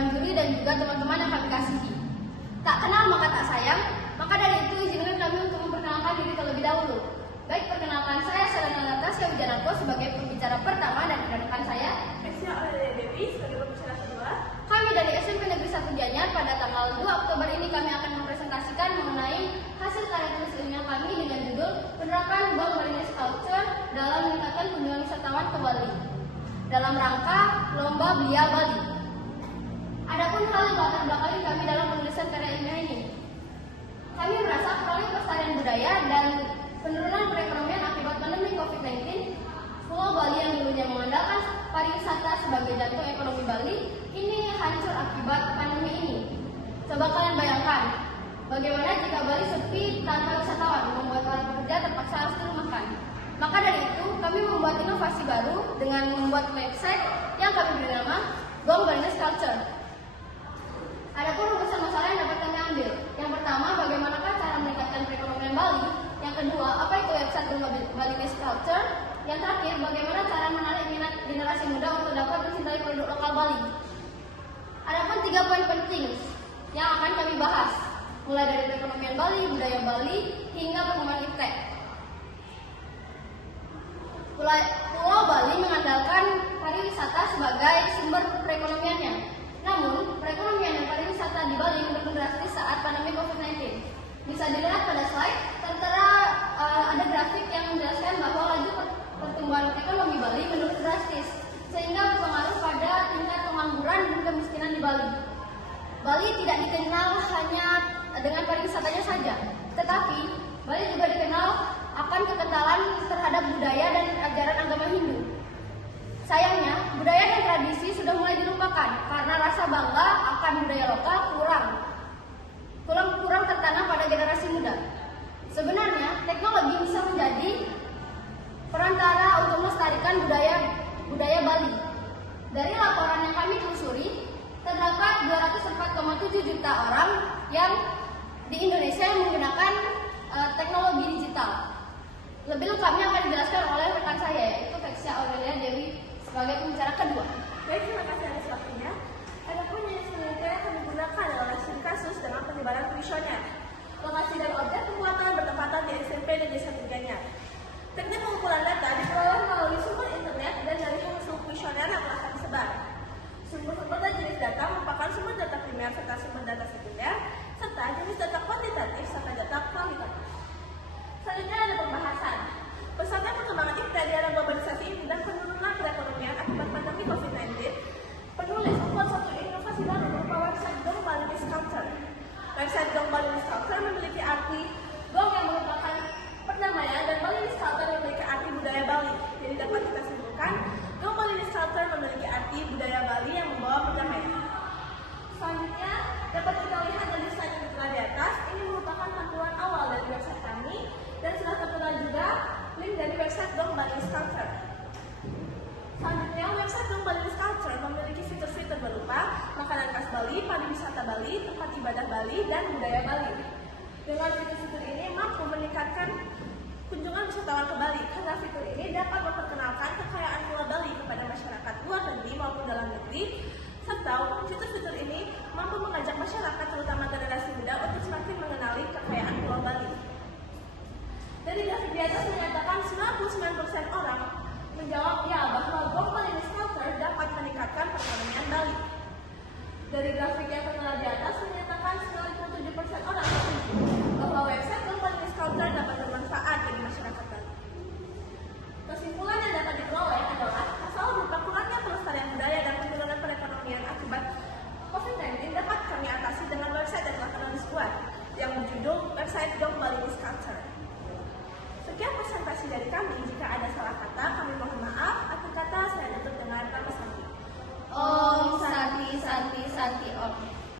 Dewan Juri dan juga teman-teman yang kami kasihi. Tak kenal maka tak sayang, maka dari itu izinkan kami untuk memperkenalkan diri terlebih dahulu. Baik, perkenalkan saya Selena Natasha Wijanarko sebagai pembicara pertama dan rekan saya Esya Aurelia Dewi sebagai pembicara kedua. Kami dari SMP Negeri 1 Gianyar pada tanggal 2 Oktober ini kami akan mempresentasikan mengenai hasil karya tulis ilmiah kami dengan judul Penerapan Bank Balinese Culture dalam meningkatkan kunjungan wisatawan ke Bali dalam rangka Lomba Belia Bali. Adapun hal yang melatar belakangi kami dalam penulisan karya ilmiah ini, kami merasa kurangnya pelestarian budaya dan penurunan perekonomian akibat pandemi COVID-19. Pulau Bali yang dulunya mengandalkan pariwisata sebagai jantung ekonomi Bali ini hancur akibat pandemi ini. Coba kalian bayangkan, bagaimana jika Bali sepi tanpa wisatawan, membuat para pekerja terpaksa harus dirumahkan. Maka dari itu, kami membuat inovasi baru dengan membuat website yang kami beri nama Bank Balinese Culture. Adapun rumusan masalah yang dapat kami ambil. Yang pertama, bagaimanakah cara meningkatkan perekonomian Bali? Yang kedua, apa itu website Bank Balinese Culture? Yang terakhir, bagaimana cara menarik minat generasi muda untuk dapat mencintai produk lokal Bali? Adapun 3 poin penting yang akan kami bahas, mulai dari perekonomian Bali, budaya Bali, hingga perkembangan iptek. Pulau Bali mengandalkan pariwisata sebagai sumber perekonomiannya. Namun, perekonomian dan pariwisata di Bali menurun drastis saat pandemi COVID-19. Bisa dilihat pada slide, tertera ada grafik yang menjelaskan bahwa laju pertumbuhan ekonomi Bali menurun drastis, sehingga berpengaruh pada tingkat pengangguran dan kemiskinan di Bali. Bali tidak dikenal hanya dengan pariwisatanya saja, tetapi Bali juga dikenal akan kekentalan terhadap budaya dan ajaran agama Hindu. Sayangnya, budaya dan tradisi sudah mulai dilupakan karena rasa bangga akan budaya lokal kurang tertanam pada generasi muda. Sebenarnya, teknologi bisa menjadi perantara untuk melestarikan budaya Bali. Dari laporan yang kami telusuri, terdapat 204,7 juta orang yang di Indonesia yang menggunakan teknologi digital. Lebih lengkapnya akan dijelaskan oleh rekan saya, yaitu Esya Aurelia Dewi sebagai pembicara kedua. Baik, terima kasih atas waktunya. Adapun jenis penelitian yang kami gunakan adalah studi kasus dengan penyebaran kuesioner. Lokasi dan objek pembuatan bertempatan di SMP Negeri 1 Gianyar. Teknik pengumpulan data diperoleh melalui sumber internet dan dari hasil kuesioner yang telah kami sebar. Sumber-sumber dan jenis data merupakan sumber data primer serta sumber data sekunder, serta jenis data kuantitatif serta data kualitatif. Selanjutnya ada pembahasan. Pesatnya perkembangan iptek di era globalisasi dan penurunan perekonomian akibat pandemi COVID-19, penulis membuat suatu inovasi baru berupa website Bank Balinese Culture. Website Bank Balinese Culture memiliki arti Bank yang merupakan perdamaian dan Balinese Culture memiliki arti budaya Bali. Jadi dapat kita simpulkan, Bank Balinese Culture memiliki arti budaya Bali yang membawa perdamaian. Selanjutnya dapat kita lihat dari slide yang telah di atas. Ini merupakan tampilan awal dari website kami dan sudah tertera juga link dari website Bank Balinese Culture. Selanjutnya, website Bank Balinese Culture memiliki fitur-fitur berupa makanan khas Bali, pariwisata Bali, tempat ibadah Bali, dan budaya Bali. Dengan fitur-fitur ini mampu meningkatkan kunjungan wisatawan ke Bali karena fitur ini dapat memperkenalkan kekayaan Pulau Bali kepada masyarakat luar negeri maupun dalam negeri, serta fitur-fitur ini mampu mengajak masyarakat terutama generasi muda untuk semakin mengenali kekayaan Pulau Bali. Dari grafik di atas menyatakan 99% orang menjawab ya bahwa Bank Balinese Culture dapat meningkatkan perekonomian Bali. Dari grafik yang telah di atas menyatakan 97% orang setuju bahwa website Bank Balinese Culture dapat bermanfaat bagi masyarakat Bali. Kesimpulan yang dapat diperoleh adalah masalah berupa kurangnya pelestarian budaya dan penurunan perekonomian akibat COVID-19 dapat kami atasi dengan website yang telah kami buat yang berjudul website Bank Balinese Culture. Sekian presentasi dari kami. Jika ada salah kata, kami mohon maaf. Akhir kata, saya tutup dengan nama Santi. Om Santi Santi Santi Om.